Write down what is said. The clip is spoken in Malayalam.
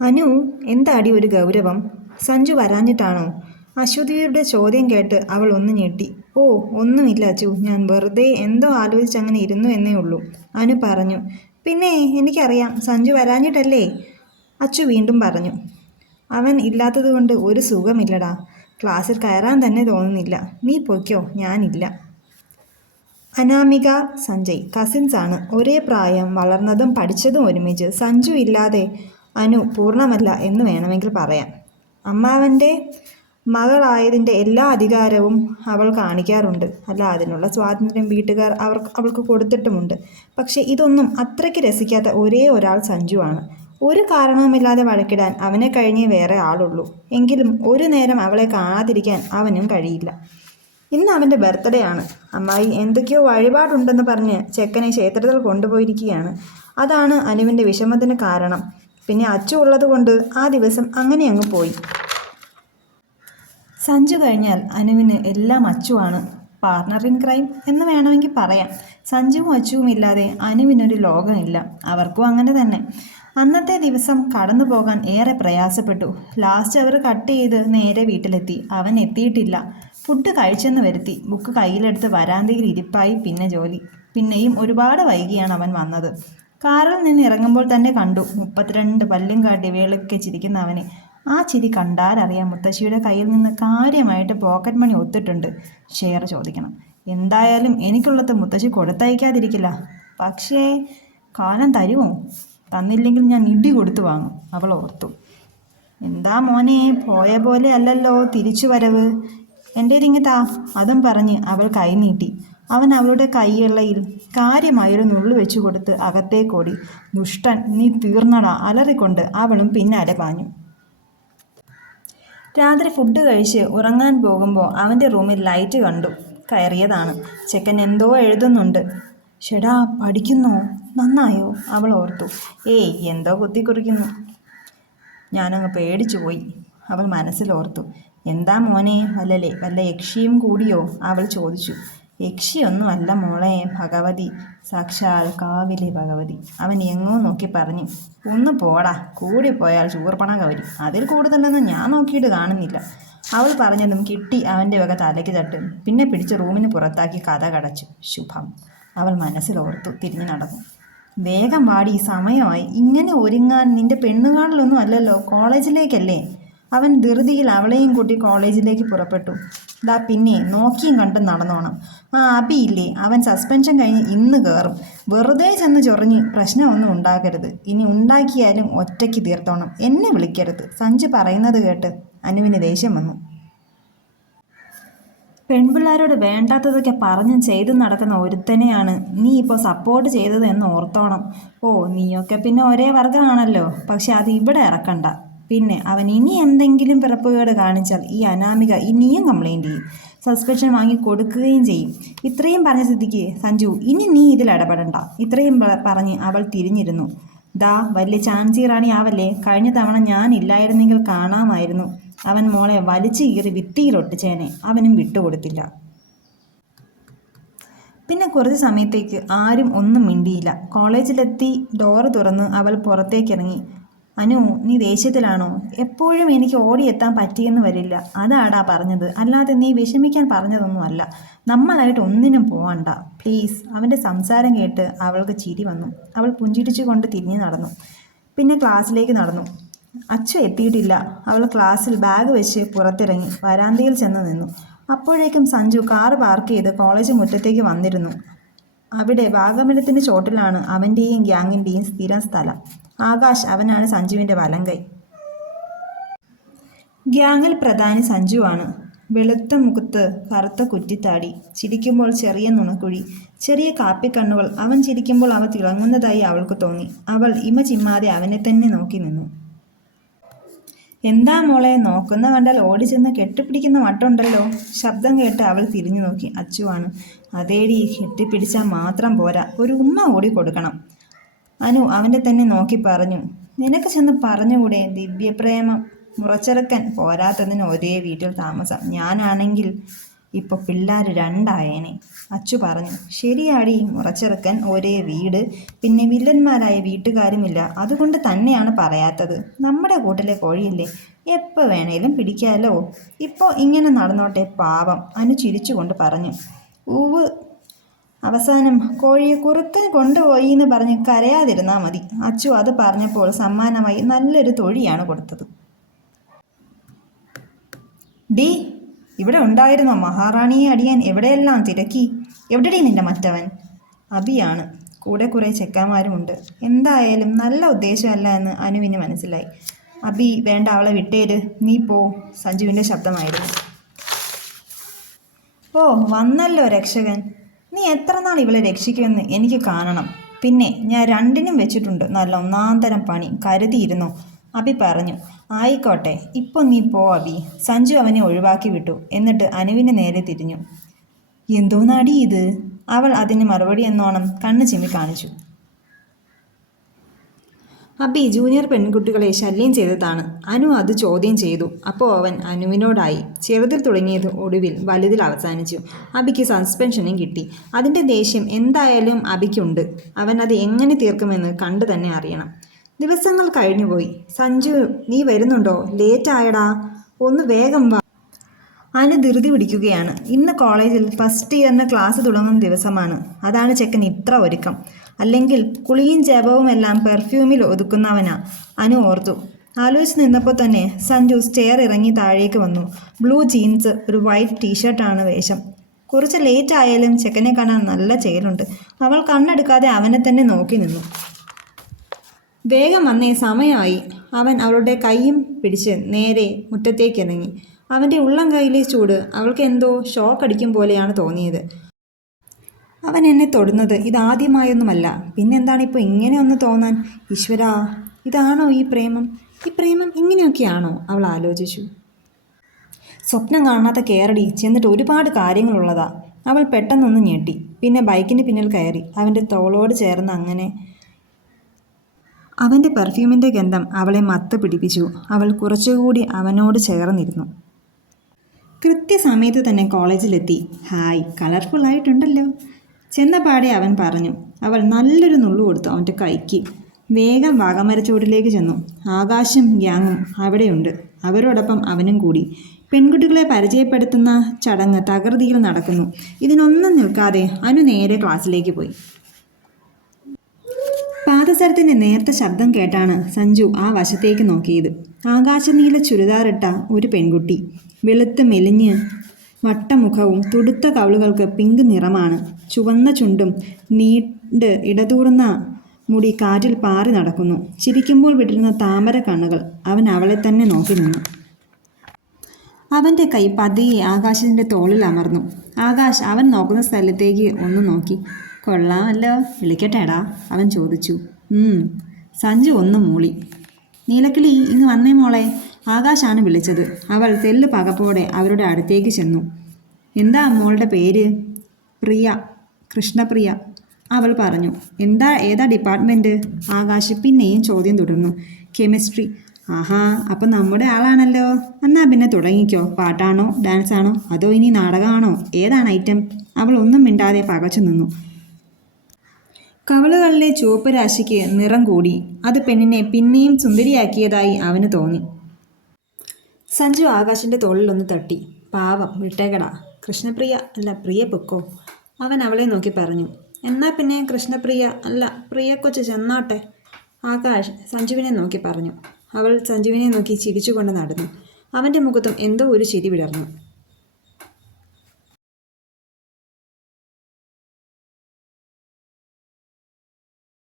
അനു, എന്താടി ഒരു ഗൗരവം? സഞ്ജു വരാഞ്ഞിട്ടാണോ? അശ്വതിയുടെ ചോദ്യം കേട്ട് അവൾ ഒന്ന് ഞെട്ടി. ഓ, ഒന്നുമില്ല അച്ചു, ഞാൻ വെറുതെ എന്തോ ആലോചിച്ചങ്ങനെ ഇരുന്നു എന്നേ ഉള്ളൂ, അനു പറഞ്ഞു. പിന്നെ എനിക്കറിയാം, സഞ്ജു വരാഞ്ഞിട്ടല്ലേ? അച്ചു വീണ്ടും പറഞ്ഞു. അവൻ ഇല്ലാത്തതുകൊണ്ട് ഒരു സുഖമില്ലടാ. ക്ലാസ്സിൽ കയറാൻ തന്നെ തോന്നുന്നില്ല. നീ പൊയ്ക്കോ, ഞാനില്ല. അനാമിക, സഞ്ജയ് കസിൻസ് ആണ്. ഒരേ പ്രായം, വളർന്നതും പഠിച്ചതും ഒരുമിച്ച്. സഞ്ജു ഇല്ലാതെ അനു പൂർണ്ണമല്ല എന്ന് വേണമെങ്കിൽ പറയാം. അമ്മാവൻ്റെ മകളായതിൻ്റെ എല്ലാ അധികാരവും അവൾ കാണിക്കാറുണ്ട്. അല്ല, അതിനുള്ള സ്വാതന്ത്ര്യം വീട്ടുകാർ അവൾക്ക് കൊടുത്തിട്ടുമുണ്ട്. പക്ഷേ ഇതൊന്നും അത്രയ്ക്ക് രസിക്കാത്ത ഒരേ ഒരാൾ സഞ്ജുവാണ്. ഒരു കാരണവുമില്ലാതെ വഴക്കിടാൻ അവനെ കഴിഞ്ഞേ വേറെ ആളുള്ളൂ. എങ്കിലും ഒരു നേരം അവളെ കാണാതിരിക്കാൻ അവനും കഴിയില്ല. ഇന്ന് അവൻ്റെ ബർത്ത്ഡേ ആണ്. അമ്മായി എന്തൊക്കെയോ വഴിപാടുണ്ടെന്ന് പറഞ്ഞ് ചെക്കനെ ക്ഷേത്രത്തിൽ കൊണ്ടുപോയിരിക്കുകയാണ്. അതാണ് അനുവിൻ്റെ വിഷമത്തിന് കാരണം. പിന്നെ അച്ചു ഉള്ളതുകൊണ്ട് ആ ദിവസം അങ്ങനെ അങ്ങ് പോയി. സഞ്ജു കഴിഞ്ഞാൽ അനുവിന് എല്ലാം അച്ചുവാണ്. പാർട്ണർ ഇൻ ക്രൈം എന്ന് വേണമെങ്കിൽ പറയാം. സഞ്ജുവും അച്ചുവും ഇല്ലാതെ അനുവിനൊരു ലോകമില്ല. അവർക്കും അങ്ങനെ തന്നെ. അന്നത്തെ ദിവസം കടന്നു പോകാൻ ഏറെ പ്രയാസപ്പെട്ടു. ലാസ്റ്റ് അവർ കട്ട് ചെയ്ത് നേരെ വീട്ടിലെത്തി. അവൻ എത്തിയിട്ടില്ല. ഫുഡ് കഴിച്ചെന്ന് വരുത്തി. ബുക്ക് കയ്യിലെടുത്ത് വരാന്തയിൽ ഇരിപ്പായി. പിന്നെ ജോലി. പിന്നെയും ഒരുപാട് വൈകിയാണ് അവൻ വന്നത്. കാറിൽ നിന്ന് ഇറങ്ങുമ്പോൾ തന്നെ കണ്ടു 32 പല്ലും കാട്ടി വേളൊക്കെ ചിരിക്കുന്ന അവനെ. ആ ചിരി കണ്ടാലറിയാം മുത്തശ്ശിയുടെ കയ്യിൽ നിന്ന് കാര്യമായിട്ട് പോക്കറ്റ് മണി ഒത്തിട്ടുണ്ട്. ഷെയർ ചോദിക്കണം. എന്തായാലും എനിക്കുള്ളത് മുത്തശ്ശി കൊടുത്തയക്കാതിരിക്കില്ല. പക്ഷേ കാലം തരുമോ? തന്നില്ലെങ്കിൽ ഞാൻ ഇടി കൊടുത്തു വാങ്ങും, അവൾ ഓർത്തു. എന്താ മോനെ, പോയ പോലെ അല്ലല്ലോ തിരിച്ചു വരവ്. എൻ്റെ ഇരിങ്ങത്താ, അതും പറഞ്ഞ് അവൾ കൈ നീട്ടി. അവൻ അവളുടെ കൈയുള്ളയിൽ കാര്യമായൊരു നുള്ളു വെച്ചു കൊടുത്ത് അകത്തേക്കോടി. ദുഷ്ടൻ, നീ തീർന്നടാ, അലറിക്കൊണ്ട് അവളും പിന്നാലെ പാഞ്ഞു. രാത്രി ഫുഡ് കഴിച്ച് ഉറങ്ങാൻ പോകുമ്പോൾ അവൻ്റെ റൂമിൽ ലൈറ്റ് കണ്ടു. കയറിയതാണ്. ചെക്കൻ എന്തോ എഴുതുന്നുണ്ട്. ഷെടാ, പഠിക്കുന്നോ? നന്നായോ? അവൾ ഓർത്തു. ഏയ്, എന്തോ കുത്തിക്കുറിക്കുന്നു. ഞാനങ്ങ് പേടിച്ചു പോയി, അവൾ മനസ്സിലോർത്തു. എന്താ മോനെ, വല്ല യക്ഷിയും കൂടിയോ? അവൾ ചോദിച്ചു. യക്ഷിയൊന്നും അല്ല മോളെ, ഭഗവതി, സാക്ഷാൽ കാവിലെ ഭഗവതി, അവൻ എങ്ങോ നോക്കി പറഞ്ഞു. ഒന്ന് പോടാ, കൂടിപ്പോയാൽ ചൂർപ്പണ ഗൗരി. അതിൽ കൂടുതലൊന്നും ഞാൻ നോക്കിയിട്ട് കാണുന്നില്ല. അവൾ പറഞ്ഞതും കിട്ടി അവൻ്റെ വക തലയ്ക്ക് തട്ട്. പിന്നെ പിടിച്ച് റൂമിന് പുറത്താക്കി കഥ കടച്ചു. ശുഭം, അവൾ മനസ്സിലോർത്തു. തിരിഞ്ഞു നടന്നു. വേഗം വാടി, സമയമായി. ഇങ്ങനെ ഒരുങ്ങാൻ നിന്റെ പെണ്ണുകാളിലൊന്നും അല്ലല്ലോ, കോളേജിലേക്കല്ലേ. അവൻ ധൃതിയിൽ അവളെയും കൂട്ടി കോളേജിലേക്ക് പുറപ്പെട്ടു. ദാ പിന്നെ നോക്കിയും കണ്ടും നടന്നോണം. ആ അബിയില്ലേ, അവൻ സസ്പെൻഷൻ കഴിഞ്ഞ് ഇന്ന് കയറും. വെറുതെ ചെന്ന് ചൊറിഞ്ഞ് പ്രശ്നമൊന്നും ഉണ്ടാക്കരുത്. ഇനി ഉണ്ടാക്കിയാലും ഒറ്റയ്ക്ക് തീർത്തോണം. എന്നെ വിളിക്കരുത്. സഞ്ജു പറയുന്നത് കേട്ട് അനുവിന് ദേഷ്യം വന്നു. പെൺപിള്ളേരോട് വേണ്ടാത്തതൊക്കെ പറഞ്ഞും ചെയ്തും നടക്കുന്ന ഒരുത്തനെയാണ് നീ ഇപ്പോൾ സപ്പോർട്ട് ചെയ്തത് എന്ന് ഓർത്തോണം. ഓ, നീയൊക്കെ പിന്നെ ഒരേ വർഗമാണല്ലോ. പക്ഷെ അത് ഇവിടെ ഇറക്കണ്ട. പിന്നെ അവൻ ഇനി എന്തെങ്കിലും പിറപ്പുകേട് കാണിച്ചാൽ ഈ അനാമിക ഇനിയും കംപ്ലൈൻറ്റ് ചെയ്യും. സസ്പെൻഷൻ വാങ്ങി കൊടുക്കുകയും ചെയ്യും. ഇത്രയും പറഞ്ഞ സ്ഥിതിക്ക് സഞ്ജു, ഇനി നീ ഇതിൽ ഇടപെടണ്ട. ഇത്രയും പറഞ്ഞ് അവൾ തിരിഞ്ഞിരുന്നു. ദാ, വലിയ ചാൻസി റാണി ആവല്ലേ. കഴിഞ്ഞ തവണ ഞാൻ ഇല്ലായിരുന്നെങ്കിൽ കാണാമായിരുന്നു. അവൻ മോളെ വലിച്ചു കീറി ഭിത്തിയിലൊട്ടിച്ചേനെ. അവനും വിട്ടുകൊടുത്തില്ല. പിന്നെ കുറച്ച് സമയത്തേക്ക് ആരും ഒന്നും മിണ്ടിയില്ല. കോളേജിലെത്തി ഡോറ് തുറന്ന് അവൾ പുറത്തേക്കിറങ്ങി. അനു, നീ ദേഷ്യത്തിലാണോ? എപ്പോഴും എനിക്ക് ഓടിയെത്താൻ പറ്റിയെന്ന് വരില്ല, അതാടാ പറഞ്ഞത്. അല്ലാതെ നീ വിഷമിക്കാൻ പറഞ്ഞതൊന്നുമല്ല. നമ്മളായിട്ട് ഒന്നിനും പോവണ്ട, പ്ലീസ്. അവൻ്റെ സംസാരം കേട്ട് അവൾക്ക് ചിരി വന്നു. അവൾ പുഞ്ചിരിച്ചുകൊണ്ട് തിരിഞ്ഞു നടന്നു. പിന്നെ ക്ലാസ്സിലേക്ക് നടന്നു. അച്ചു എത്തിയിട്ടില്ല. അവൾ ക്ലാസ്സിൽ ബാഗ് വെച്ച് പുറത്തിറങ്ങി വരാന്തയിൽ ചെന്ന് നിന്നു. അപ്പോഴേക്കും സഞ്ജു കാറ് പാർക്ക് ചെയ്ത് കോളേജ് മുറ്റത്തേക്ക് വന്നിരുന്നു. അവിടെ വാഗമരത്തിൻ്റെ ചോട്ടിലാണ് അവൻ്റെയും ഗ്യാങ്ങിൻ്റെയും സ്ഥിരം സ്ഥലം. ആകാശ്, അവനാണ് സഞ്ജുവിൻ്റെ വലങ്കൈ. ഗ്യാങ്ങിൽ പ്രധാനി സഞ്ജുവാണ്. വെളുത്ത മുഖത്ത് കറുത്ത കുറ്റിത്താടി, ചിരിക്കുമ്പോൾ ചെറിയ നുണക്കുഴി, ചെറിയ കാപ്പിക്കണ്ണുകൾ. അവൻ ചിരിക്കുമ്പോൾ അവ തിളങ്ങുന്നതായി അവൾക്ക് തോന്നി. അവൾ ഇമ ചിമ്മാതെ അവനെ തന്നെ നോക്കി നിന്നു. എന്താ മോളെ, നോക്കുന്ന കണ്ടാൽ ഓടിച്ചെന്ന് കെട്ടിപ്പിടിക്കുന്ന മട്ടുണ്ടല്ലോ. ശബ്ദം കേട്ട് അവൾ തിരിഞ്ഞു നോക്കി. അച്ചുവാണ്. അതേടി, കെട്ടിപ്പിടിച്ചാൽ മാത്രം പോരാ, ഒരു ഉമ്മ ഓടി കൊടുക്കണം. അനു അവൻ്റെ തന്നെ നോക്കി പറഞ്ഞു. നിനക്ക് ചെന്ന് പറഞ്ഞുകൂടെ? ദിവ്യപ്രേമം മുറച്ചെറുക്കൻ, പോരാത്തതിന് ഒരേ വീട്ടിൽ താമസം. ഞാനാണെങ്കിൽ ഇപ്പോൾ പിള്ളേർ രണ്ടായേനെ. അച്ചു പറഞ്ഞു. ശരിയാടി, മുറച്ചെറുക്കൻ ഒരേ വീട്, പിന്നെ വില്ലന്മാരായ വീട്ടുകാരുമില്ല. അതുകൊണ്ട് തന്നെയാണ് പറയാത്തത്. നമ്മുടെ കൂട്ടിലെ കോഴിയില്ലേ, എപ്പോൾ വേണേലും പിടിക്കാലോ. ഇപ്പോൾ ഇങ്ങനെ നടന്നോട്ടെ പാവം, അനു ചിരിച്ചുകൊണ്ട് പറഞ്ഞു. ഊവ്. അവസാനം കോഴിയെ കുറുക്കൻ കൊണ്ടുപോയി എന്ന് പറഞ്ഞ് കരയാതിരുന്നാൽ മതി. അച്ചു അത് പറഞ്ഞപ്പോൾ സമ്മാനമായി നല്ലൊരു തൊഴിയാണ് കൊടുത്തത്. ഡി, ഇവിടെ ഉണ്ടായിരുന്നോ? മഹാറാണിയെ അടിയാൻ എവിടെയെല്ലാം തിരക്കി. എവിടെടി നിന്റെ മറ്റവൻ? അബിയാണ്. കൂടെ കുറേ ചെക്കന്മാരുമുണ്ട്. എന്തായാലും നല്ല ഉദ്ദേശമല്ല എന്ന് അനുവിന് മനസ്സിലായി. അബി, വേണ്ട, അവളെ വിട്ടേര്, നീ പോ. സഞ്ജുവിൻ്റെ ശബ്ദമായിരുന്നു. ഓ, വന്നല്ലോ രക്ഷകൻ. നീ എത്ര നാൾ ഇവളെ രക്ഷിക്കുമെന്ന് എനിക്ക് കാണണം. പിന്നെ ഞാൻ രണ്ടിനും വെച്ചിട്ടുണ്ട് നല്ല ഒന്നാന്തരം പണി, കരുതിയിരുന്നു. അബി പറഞ്ഞു. ആയിക്കോട്ടെ, ഇപ്പോൾ നീ പോ അബി. സഞ്ജു അവനെ ഒഴിവാക്കി വിട്ടു. എന്നിട്ട് അനുവിന് നേരെ തിരിഞ്ഞു. എന്തോന്നാടി ഇത്? അവൾ അതിന് മറുപടി എന്നോണം കണ്ണ് ചിമ്മി കാണിച്ചു. അബി ജൂനിയർ പെൺകുട്ടികളെ ശല്യം ചെയ്തതാണ്. അനു അത് ചോദ്യം ചെയ്തു. അപ്പോൾ അവൻ അനുവിനോടായി. ചെറുതിൽ തുടങ്ങിയത് ഒടുവിൽ വലുതിൽ അവസാനിച്ചു. അബിക്ക് സസ്പെൻഷനും കിട്ടി. അതിൻ്റെ ദേഷ്യം എന്തായാലും അബിക്കുണ്ട്. അവൻ അത് എങ്ങനെ തീർക്കുമെന്ന് കണ്ടു തന്നെ അറിയണം. ദിവസങ്ങൾ കഴിഞ്ഞുപോയി. സഞ്ജു, നീ വരുന്നുണ്ടോ? ലേറ്റായടാ, ഒന്ന് വേഗം വാ. അനു ധൃതി പിടിക്കുകയാണ്. ഇന്ന് കോളേജിൽ ഫസ്റ്റ് ഇയറിന് ക്ലാസ് തുടങ്ങുന്ന ദിവസമാണ്. അതാണ് ചെക്കൻ ഇത്ര ഒരുക്കം. അല്ലെങ്കിൽ കുളിയും ജപവും എല്ലാം പെർഫ്യൂമിൽ ഒതുക്കുന്നവനാ. അനു ഓർത്തു. ആലോചിച്ച് നിന്നപ്പോൾ തന്നെ സഞ്ജു സ്റ്റെയർ ഇറങ്ങി താഴേക്ക് വന്നു. ബ്ലൂ ജീൻസ്, ഒരു വൈറ്റ് ടീഷർട്ടാണ് വേഷം. കുറച്ച് ലേറ്റ് ആയാലും ചെക്കനെ കാണാൻ നല്ല ചേലുണ്ട്. അവൾ കണ്ണെടുക്കാതെ അവനെ തന്നെ നോക്കി നിന്നു. വേഗം വന്നേ, സമയമായി. അവൻ അവളുടെ കൈയും പിടിച്ച് നേരെ മുറ്റത്തേക്ക് ഇറങ്ങി. അവൻ്റെ ഉള്ളം കൈയിലെ ചൂട് അവൾക്ക് എന്തോ ഷോക്ക് അടിക്കും പോലെയാണ് തോന്നിയത്. അവൻ എന്നെ തൊടുന്നത് ഇതാദ്യമായൊന്നുമല്ല. പിന്നെന്താണിപ്പോൾ ഇങ്ങനെ ഒന്ന് തോന്നാൻ? ഈശ്വരാ, ഇതാണോ ഈ പ്രേമം? ഈ പ്രേമം ഇങ്ങനെയൊക്കെയാണോ? അവൾ ആലോചിച്ചു. സ്വപ്നം കാണാത്ത കേരടി, ചെന്നിട്ട് ഒരുപാട് കാര്യങ്ങളുള്ളതാ. അവൾ പെട്ടെന്നൊന്ന് ഞെട്ടി. പിന്നെ ബൈക്കിന് പിന്നിൽ കയറി അവൻ്റെ തോളോട് ചേർന്ന് അങ്ങനെ. അവൻ്റെ പെർഫ്യൂമിൻ്റെ ഗന്ധം അവളെ മത്ത് പിടിപ്പിച്ചു. അവൾ കുറച്ചുകൂടി അവനോട് ചേർന്നിരുന്നു. കൃത്യസമയത്ത് തന്നെ കോളേജിലെത്തി. ഹായ്, കളർഫുള്ളായിട്ടുണ്ടല്ലോ. ചെന്നപാടെ അവൻ പറഞ്ഞു. അവൾ നല്ലൊരു നുള്ളു കൊടുത്തു അവൻ്റെ കൈക്ക്. വേഗം വാഗമരച്ചൂടിലേക്ക് ചെന്നു. ആകാശും ഗ്യാങ്ങും അവിടെയുണ്ട്. അവരോടൊപ്പം അവനും കൂടി. പെൺകുട്ടികളെ പരിചയപ്പെടുത്തുന്ന ചടങ്ങ് തകൃതിയിൽ നടക്കുന്നു. ഇതിനൊന്നും നിൽക്കാതെ അനു നേരെ ക്ലാസ്സിലേക്ക് പോയി. പാദസരത്തിൻ്റെ നേർത്ത ശബ്ദം കേട്ടാണ് സഞ്ജു ആ വശത്തേക്ക് നോക്കിയത്. ആകാശനീല ചുരിദാറിട്ട ഒരു പെൺകുട്ടി. വെളുത്ത് മെലിഞ്ഞ് വട്ടമുഖവും തുടുത്ത കവിളുകൾക്ക് പിങ്ക് നിറമാണ്. ചുവന്ന ചുണ്ടും നീണ്ട് ഇടതൂർന്ന മുടി കാറ്റിൽ പാറി നടക്കുന്നു. ചിരിക്കുമ്പോൾ വിടരുന്ന താമര കണ്ണുകൾ. അവൻ അവളെ തന്നെ നോക്കി നിന്നു. അവൻ്റെ കൈ പതിയെ ആകാശിൻ്റെ തോളിൽ അമർന്നു. ആകാശ് അവൻ നോക്കുന്ന സ്ഥലത്തേക്ക് ഒന്ന് നോക്കി. കൊള്ളാമല്ലോ, വിളിക്കട്ടേടാ? അവൻ ചോദിച്ചു. സഞ്ജു ഒന്ന് മൂളി. നീലക്കിളി, ഇങ്ങ് വന്നേ മോളെ. ആകാശാണ് വിളിച്ചത്. അവൾ തെല്ല് പകപ്പോടെ അവരുടെ അടുത്തേക്ക് ചെന്നു. എന്താ മോളുടെ പേര്? പ്രിയ, കൃഷ്ണപ്രിയ, അവൾ പറഞ്ഞു. ഏതാ ഡിപ്പാർട്ട്മെൻറ്റ്? ആകാശ് പിന്നെയും ചോദ്യം തുടർന്നു. കെമിസ്ട്രി. ആഹാ, അപ്പം നമ്മുടെ ആളാണല്ലോ. എന്നാ പിന്നെ തുടങ്ങിക്കോ. പാട്ടാണോ ഡാൻസാണോ അതോ ഇനി നാടകമാണോ? ഏതാണ് ഐറ്റം? അവൾ ഒന്നും മിണ്ടാതെ പകച്ചു നിന്നു. കവളുകളിലെ ചുവപ്പ് രാശിക്ക് നിറം കൂടി. അത് പെണ്ണിനെ പിന്നെയും സുന്ദരിയാക്കിയതായി അവന് തോന്നി. സഞ്ജു ആകാശിൻ്റെ തോളിലൊന്ന് തട്ടി. പാവം, വിട്ടേക്കടാ. കൃഷ്ണപ്രിയ അല്ല, പ്രിയ പൊക്കോ. അവൻ അവളെ നോക്കി പറഞ്ഞു. എന്നാ പിന്നെ കൃഷ്ണപ്രിയ അല്ല, പ്രിയ കൊച്ച് ചെന്നാട്ടെ. ആകാശ് സഞ്ജുവിനെ നോക്കി പറഞ്ഞു. അവൾ സഞ്ജുവിനെ നോക്കി ചിരിച്ചുകൊണ്ട് നടന്നു. അവൻ്റെ മുഖത്തും എന്തോ ഒരു ചിരി വിടർന്നു.